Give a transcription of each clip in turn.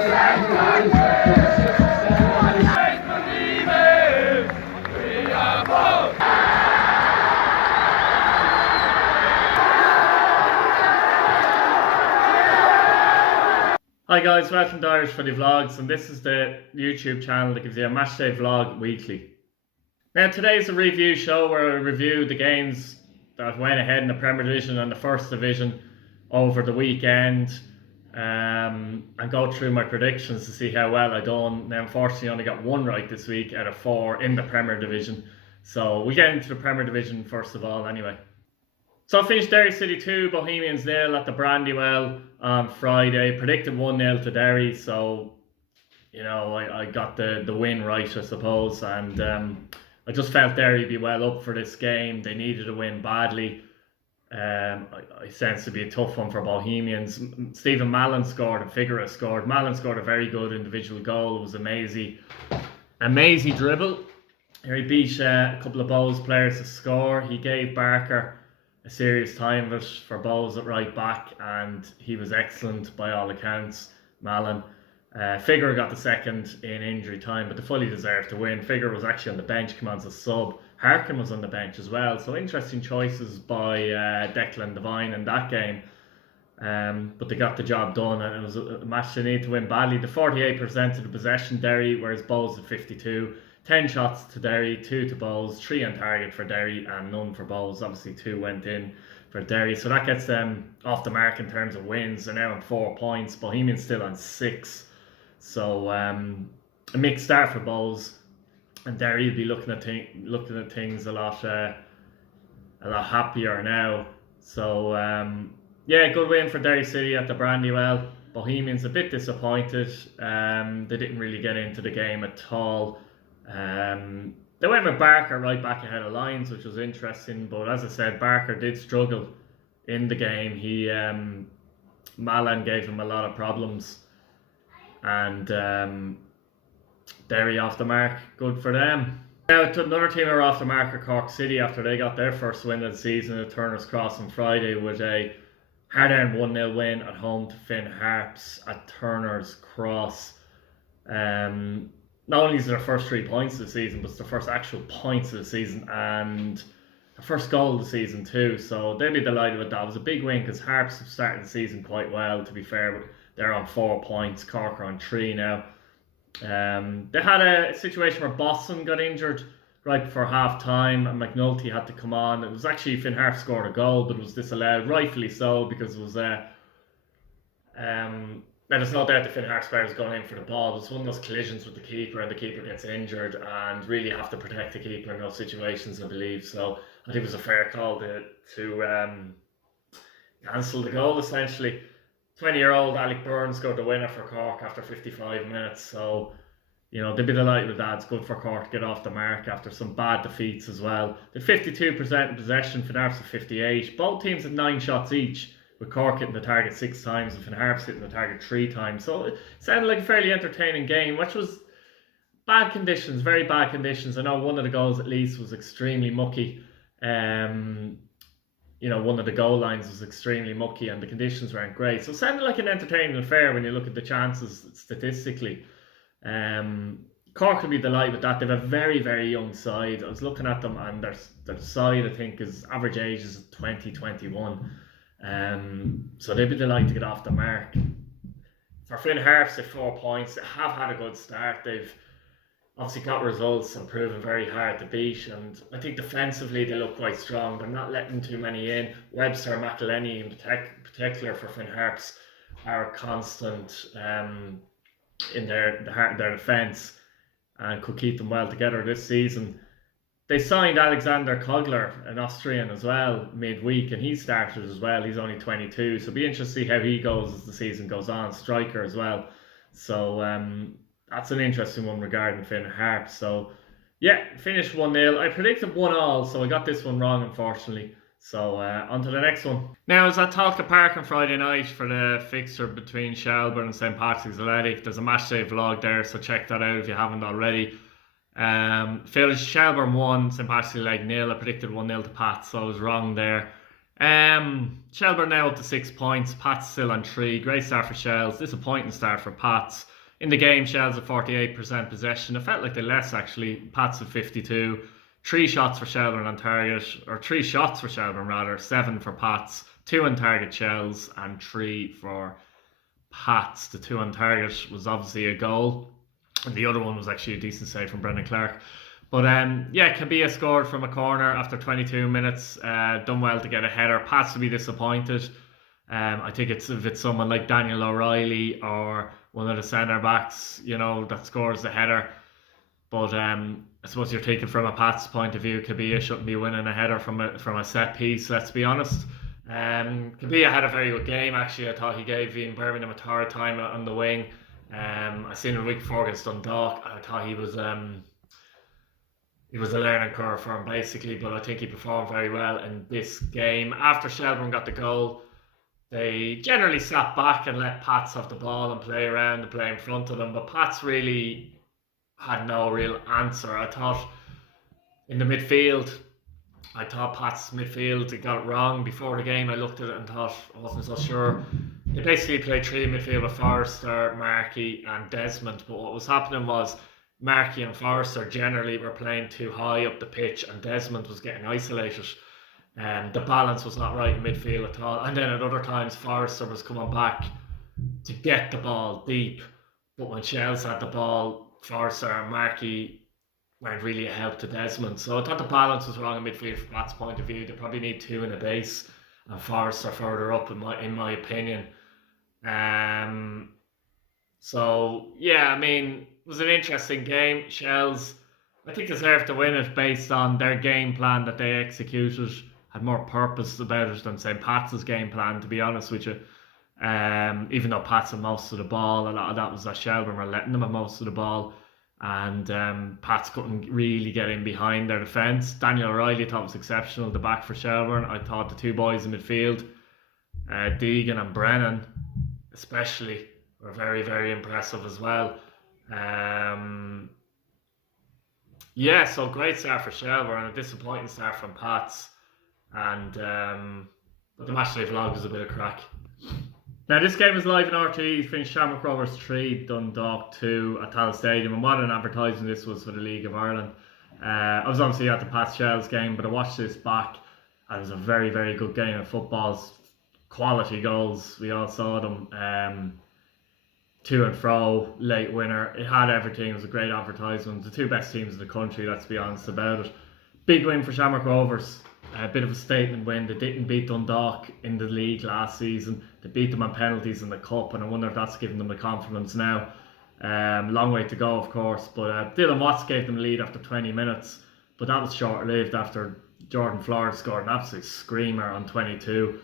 Hi guys, welcome to Irish Footy Vlogs, and this is the YouTube channel that gives you a matchday vlog weekly. Now today's a review show where I review the games that went ahead in the Premier Division and the First Division over the weekend, and go through my predictions to see how well I done. Now unfortunately I only got one right this week out of 4 in the Premier Division, so we get into the Premier Division first of all anyway. So I finished Derry City 2, Bohemians 0 at the Brandywell on Friday. Predicted 1-0 to Derry, so you know I got the win right, I suppose. And I just felt Derry would be well up for this game. They needed a win badly. I sensed to be a tough one for Bohemians. Stephen Mallon scored and Figueroa scored. Mallon scored a very good individual goal. It was amazing dribble. He beat a couple of Bows players to score. He gave Barker a serious time of it for Bowes at right back, and he was excellent by all accounts, Mallon. Figure got the second in injury time, but they fully deserved to win. Figure was actually on the bench, came on as a sub. Harkin was on the bench as well, so interesting choices by Declan Devine in that game. But they got the job done, and it was a match they needed to win badly. The 48% of the possession, Derry, whereas Bowes at 52%. 10 shots to Derry, 2 to Bowes, 3 on target for Derry and none for Bowes. Obviously 2 went in for Derry, so that gets them off the mark in terms of wins. They're now on 4 points. Bohemians still on 6, so a mixed start for Bowes, and Derry will be looking at things a lot happier now. So yeah, good win for Derry City at the Brandywell. Bohemians a bit disappointed. They didn't really get into the game at all. They went with Barker right back ahead of lines, which was interesting, but as I said, Barker did struggle in the game. Mallon gave him a lot of problems, and Derry off the mark, good for them. Now another team are off the mark are Cork City after they got their first win of the season at Turner's Cross on Friday with a hard-earned 1-0 win at home to Finn Harps at Turner's Cross. Not only is it their first 3 points of the season, but it's their first actual points of the season and the first goal of the season too. So they'll be delighted with that. It was a big win because Harps have started the season quite well, to be fair. But they're on 4 points, Cork are on 3 now. They had a situation where Boston got injured right before half time and McNulty had to come on. It was actually Finn Harps scored a goal, but it was disallowed, rightfully so, because it was now, there's no doubt the Finn Harps players going in for the ball. It's one of those collisions with the keeper and the keeper gets injured, and really have to protect the keeper in those situations, I believe. So I think it was a fair call to cancel the goal, essentially. 20-year-old Alec Byrne scored the winner for Cork after 55 minutes. So, you know, they'd be delighted with that. It's good for Cork to get off the mark after some bad defeats as well. They had 52% in possession, Finn Harps at 58%. Both teams had 9 shots each, with Cork hitting the target 6 times and Finn Harps hitting the target 3 times. So it sounded like a fairly entertaining game, which was bad conditions, very bad conditions. I know one of the goals at least was extremely mucky. You know, one of the goal lines was extremely mucky and the conditions weren't great. So it sounded like an entertaining affair when you look at the chances statistically. Cork will be delighted with that. They have a very, very young side. I was looking at them, and their side, I think, is average age is 20, 21. So they'd be delighted to get off the mark. For Finn Harps at 4 points, they have had a good start. They've obviously got results and proven very hard to beat, and I think defensively they look quite strong. They're not letting too many in. Webster and McElhenney in particular for Finn Harps are constant in their defence and could keep them well together this season. They signed Alexander Kogler, an Austrian, as well midweek, and he started as well. He's only 22, so it'll be interesting to see how he goes as the season goes on. Striker as well. So that's an interesting one regarding Finn Harps. So yeah, finished 1-0. I predicted 1-1, so I got this one wrong, unfortunately. So on to the next one. Now, as I talked to Park on Friday night for the fixture between Shelburne and St. Patrick's Athletic, there's a matchday vlog there, so check that out if you haven't already. Shelburne won, St. Patrick's Athletic 0. I predicted 1-0 to Pat, so I was wrong there. Shelburne now up to 6 points. Pats still on 3. Great start for Shells. Disappointing start for Pats. In the game, Shells at 48% possession. It felt like the less actually. Pats at 52. 3 shots for Shelburne on target, or 3 shots for Shelburne rather. 7 for Pats. 2 on target Shells and 3 for Pats. The 2 on target was obviously a goal, and the other one was actually a decent save from Brendan Clark. But yeah, Kabia scored from a corner after 22 minutes. Done well to get a header. Pats will be disappointed. I think if it's someone like Daniel O'Reilly or one of the centre backs, that scores the header. But I suppose you're taking from a Pats point of view, Kabia shouldn't be winning a header from a set piece. Let's be honest. Kabia had a very good game actually. I thought he gave Ian Birmingham a third time on the wing. I seen him a week before against Dundalk. I thought he was a learning curve for him basically, but I think he performed very well in this game. After Shelburne got the goal, they generally sat back and let Pats have the ball and play around and play in front of them, but Pats really had no real answer. I thought in the midfield, Pats midfield, they got it wrong. Before the game I looked at it and thought I wasn't so sure. They basically played 3 in midfield with Forrester, Markey and Desmond, but what was happening was Markey and Forrester generally were playing too high up the pitch and Desmond was getting isolated. The balance was not right in midfield at all. And then at other times Forrester was coming back to get the ball deep. But when Shells had the ball, Forrester and Markey weren't really a help to Desmond. So I thought the balance was wrong in midfield from Pat's point of view. They probably need 2 in the base and Forrester further up in my opinion. So yeah, I mean, it was an interesting game. Shells, I think, deserved to win it based on their game plan that they executed. Had more purpose about it than St. Pat's game plan, to be honest with you. Even though Pats had most of the ball, a lot of that was that Shelburne were letting them have most of the ball, and Pats couldn't really get in behind their defence. Daniel O'Reilly I thought was exceptional, the back for Shelburne. I thought the 2 boys in midfield, Deegan and Brennan especially, were very, very impressive as well. Yeah, so great start for Shelburne and a disappointing start from Pats. And but the matchday vlog was a bit of crack. Now this game was live in RTE. Finished Shamrock Rovers 3, Dundalk 2 at Tal Stadium, and what an advertising this was for the League of Ireland. I was obviously at the Pats Shells game, but I watched this back and it was a very, very good game of football. Quality goals, we all saw them. To and fro, late winner. It had everything. It was a great advertisement. The 2 best teams in the country, let's be honest about it. Big win for Shamrock Rovers. A bit of a statement win. They didn't beat Dundalk in the league last season. They beat them on penalties in the cup, and I wonder if that's given them the confidence now. Long way to go, of course, but Dylan Watts gave them the lead after 20 minutes, but that was short-lived after Jordan Flores scored an absolute screamer on 22.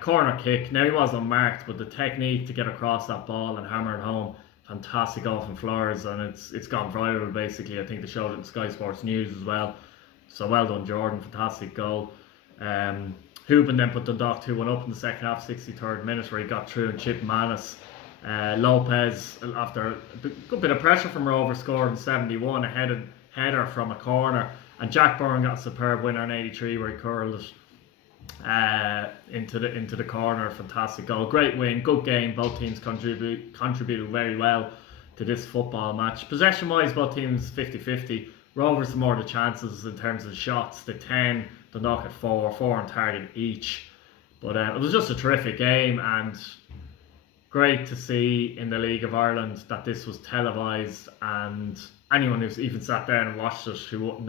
Corner kick. Now he was unmarked, but the technique to get across that ball and hammer it home, fantastic goal from Flores, and it's gone viral basically. I think they showed it in Sky Sports News as well. So well done, Jordan. Fantastic goal. Hooban then put Dundalk 2-1 up in the second half, 63rd minute, where he got through and chipped Manis. Lopez, after a good bit of pressure from Rovers, scored in 71, a header from a corner, and Jack Byrne got a superb winner in 83 where he curled it into the corner. Fantastic goal. Great win, good game. Both teams contributed very well to this football match. Possession wise, both teams 50-50. Rovers had more of the chances in terms of the shots. The 10, Dundalk at 4 on target each. But it was just a terrific game, and great to see in the League of Ireland that this was televised, and anyone who's even sat down and watched it who wouldn't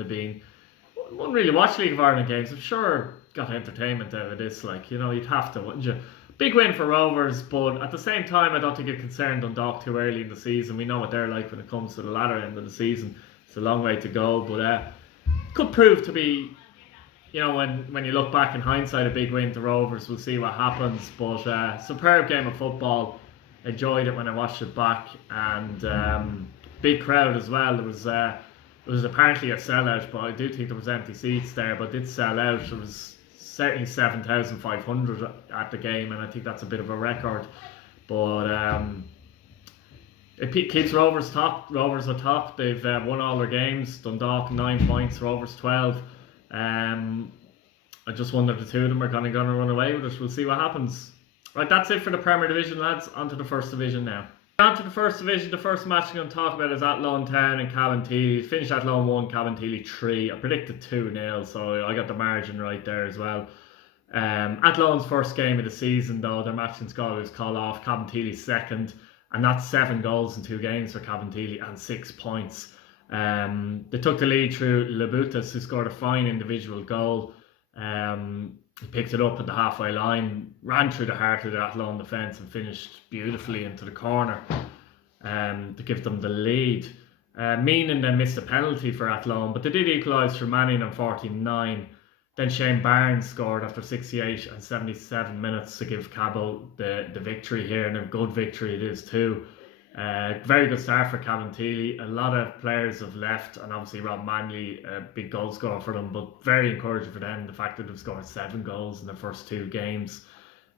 really watch League of Ireland games, I'm sure got entertainment out of this. You'd have to, wouldn't you? Big win for Rovers, but at the same time I don't think it concerned Dundalk too early in the season. We know what they're like when it comes to the latter end of the season. It's a long way to go, but could prove to be, when you look back in hindsight, a big win to Rovers. We'll see what happens, but superb game of football. Enjoyed it when I watched it back, and big crowd as well. It was apparently a sellout, but I do think there was empty seats there, but it did sell out. There was certainly 7,500 at the game, and I think that's a bit of a record. But it keeps Rovers top. Rovers are top. They've won all their games. Dundalk 9 points, Rovers 12. I just wonder if the two of them are going to run away with it. We'll see what happens. Right, that's it for the Premier Division, lads. On to the First Division now. On to the First Division. The first match I'm going to talk about is Athlone Town and Cabinteely. Finished Athlone 1, Cabinteely 3. I predicted 2-0, so I got the margin right there as well. Athlone's first game of the season, though, their match against Galway was called off. Cabinteely's second, and that's 7 goals in 2 games for Cabinteely and 6 points. They took the lead through Labutas, who scored a fine individual goal. He picked it up at the halfway line, ran through the heart of the Athlone defence and finished beautifully into the corner to give them the lead. Meaning they missed a penalty for Athlone, but they did equalise through Manning on 49. Then Shane Barnes scored after 68 and 77 minutes to give Cabot the victory here, and a good victory it is too. Very good start for Cabinteely. A lot of players have left, and obviously Rob Manley, a big goal scorer for them, but very encouraging for them, the fact that they've scored 7 goals in the first 2 games.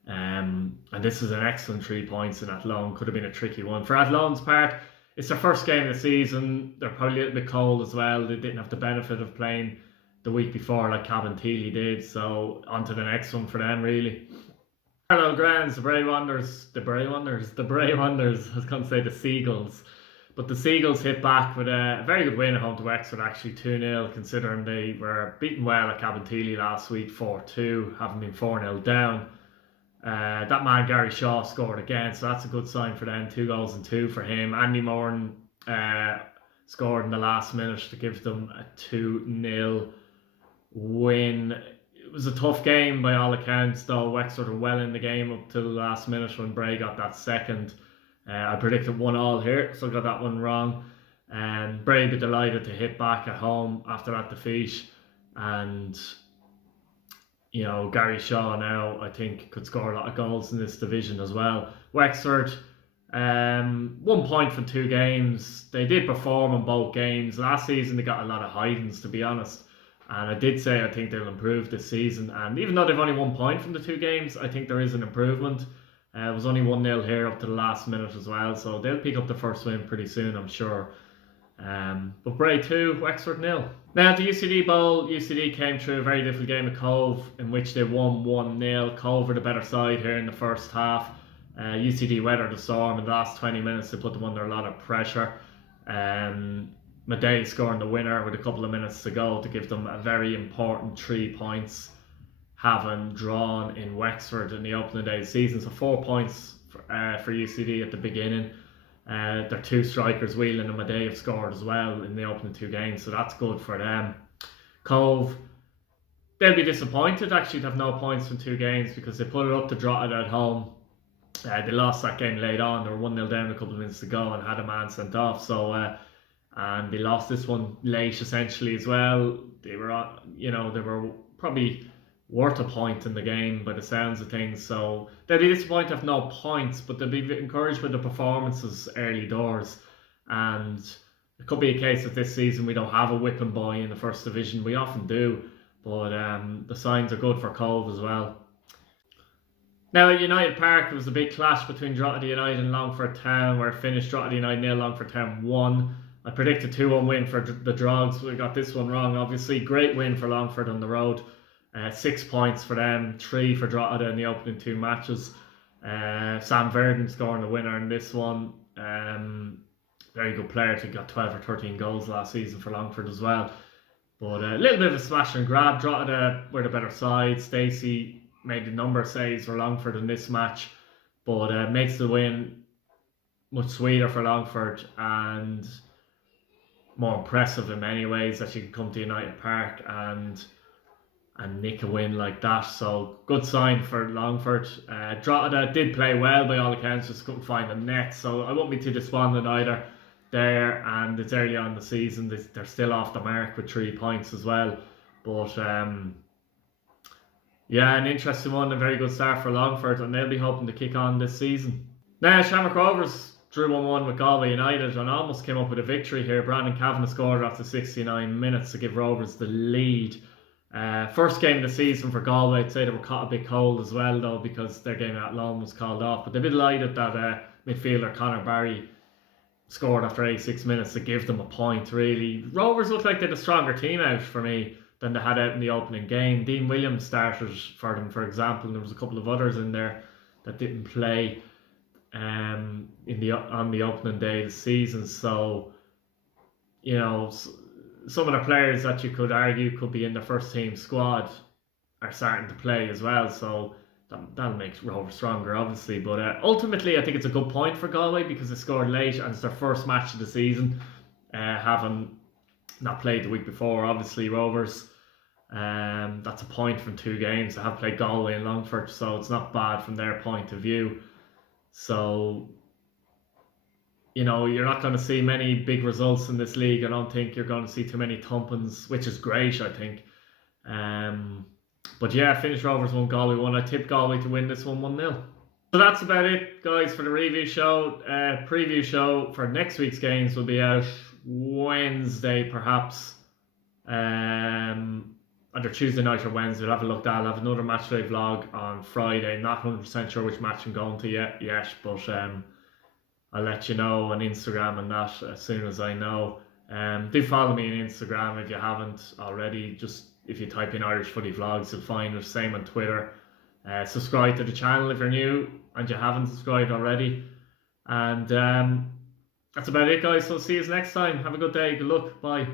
And this is an excellent 3 points in Athlone. Could have been a tricky one. For Athlone's part, it's their first game of the season. They're probably a little bit cold as well. They didn't have the benefit of playing the week before like Cabinteely did, so on to the next one for them really. Parallel grounds, the Bray Wanderers, I was going to say the Seagulls, but the Seagulls hit back with a very good win at home to Wexford, actually 2-0, considering they were beaten well at Cabinteely last week 4-2, having been 4-0 down. That man Gary Shaw scored again, so that's a good sign for them. 2 goals and 2 for him. Andy Moran scored in the last minute to give them a 2-0 win. It was a tough game by all accounts, though. Wexford were well in the game up till the last minute when Bray got that second. I predicted 1-1 here, so I got that one wrong. Bray be delighted to hit back at home after that defeat, and you know, Gary Shaw now I think could score a lot of goals in this division as well. Wexford, 1 point from 2 games. They did perform in both games. Last season they got a lot of hidings, to be honest. And I did say I think they'll improve this season. And even though they've only 1 point from the 2 games, I think there is an improvement. It was only 1-0 here up to the last minute as well. So they'll pick up the first win pretty soon, I'm sure. But Bray 2, Wexford 0. Now the UCD Bowl, UCD came through a very difficult game of Cove in which they won 1-0. Cove were the better side here in the first half. UCD weathered the storm in the last 20 minutes. They put them under a lot of pressure. Madej scoring the winner with a couple of minutes to go to give them a very important 3 points, having drawn in Wexford in the opening day of the season. So 4 points for UCD at the beginning. Their 2 strikers, Whelan and Madej, have scored as well in the opening 2 games, so that's good for them. Cove, they'll be disappointed actually to have no points from 2 games because they put it up to Drogheda at home. They lost that game late on. They were 1-0 down a couple of minutes to go and had a man sent off. So and they lost this one late essentially as well. They were, you know, they were probably worth a point in the game by the sounds of things. So they'll be disappointed to have no points, but they'll be encouraged with the performances early doors. And it could be a case that this season we don't have a whipping boy in the first division. We often do, but the signs are good for Cove as well. Now at United Park, there was a big clash between Drogheda United and Longford Town, where it finished Drogheda United 0, Longford Town 1. I predicted 2-1 win for the Drogs. We got this one wrong, obviously. Great win for Longford on the road. 6 points for them, 3 for Drogheda in the opening 2 matches. Sam Verdon scoring the winner in this one. Very good player. I think got 12 or 13 goals last season for Longford as well. But a little bit of a smash and grab. Drogheda were the better side. Stacey made a number of saves for Longford in this match, but makes the win much sweeter for Longford and more impressive in many ways that you can come to United Park and nick a win like that. So good sign for Longford. Drogheda did play well by all accounts, just couldn't find the net, so I won't be too despondent either there. And it's early on in the season, they're still off the mark with 3 points as well. But yeah, an interesting one, a very good start for Longford, and they'll be hoping to kick on this season. Now Shamrock Rovers drew 1-1 with Galway United and almost came up with a victory here. Brandon Kavanagh scored after 69 minutes to give Rovers the lead. First game of the season for Galway. I'd say they were caught a bit cold as well though, because their game at Athlone was called off, but they'd be delighted that midfielder Conor Barry scored after 86 minutes to give them a point really. Rovers looked like they had a stronger team out for me. than they had out in the opening game. Dean Williams started for them, for example, and there was a couple of others in there that didn't play on the opening day of the season. So, you know, some of the players that you could argue could be in the first team squad are starting to play as well. So that'll make Rovers stronger, obviously. But ultimately, I think it's a good point for Galway because they scored late and it's their first match of the season, having not played the week before. Obviously, Rovers, that's a point from 2 games. They have played Galway and Longford, so it's not bad from their point of view. So, you know, you're not going to see many big results in this league. I don't think you're going to see too many thumpings, which is great, I think. But yeah, Finnish Rovers 1, Galway 1. I tipped Galway to win this one 1-0. So that's about it, guys, for the review show. Preview show for next week's games will be out Wednesday, perhaps. Either Tuesday night or Wednesday. We'll have a look at that. I'll have another matchday vlog on Friday. Not 100% sure which match I'm going to yet, but I'll let you know on Instagram and that as soon as I know. Do follow me on Instagram if you haven't already. Just if you type in Irish Footy Vlogs, you'll find us. Same on Twitter. Subscribe to the channel if you're new and you haven't subscribed already. And that's about it, guys. So see you next time. Have a good day. Good luck. Bye.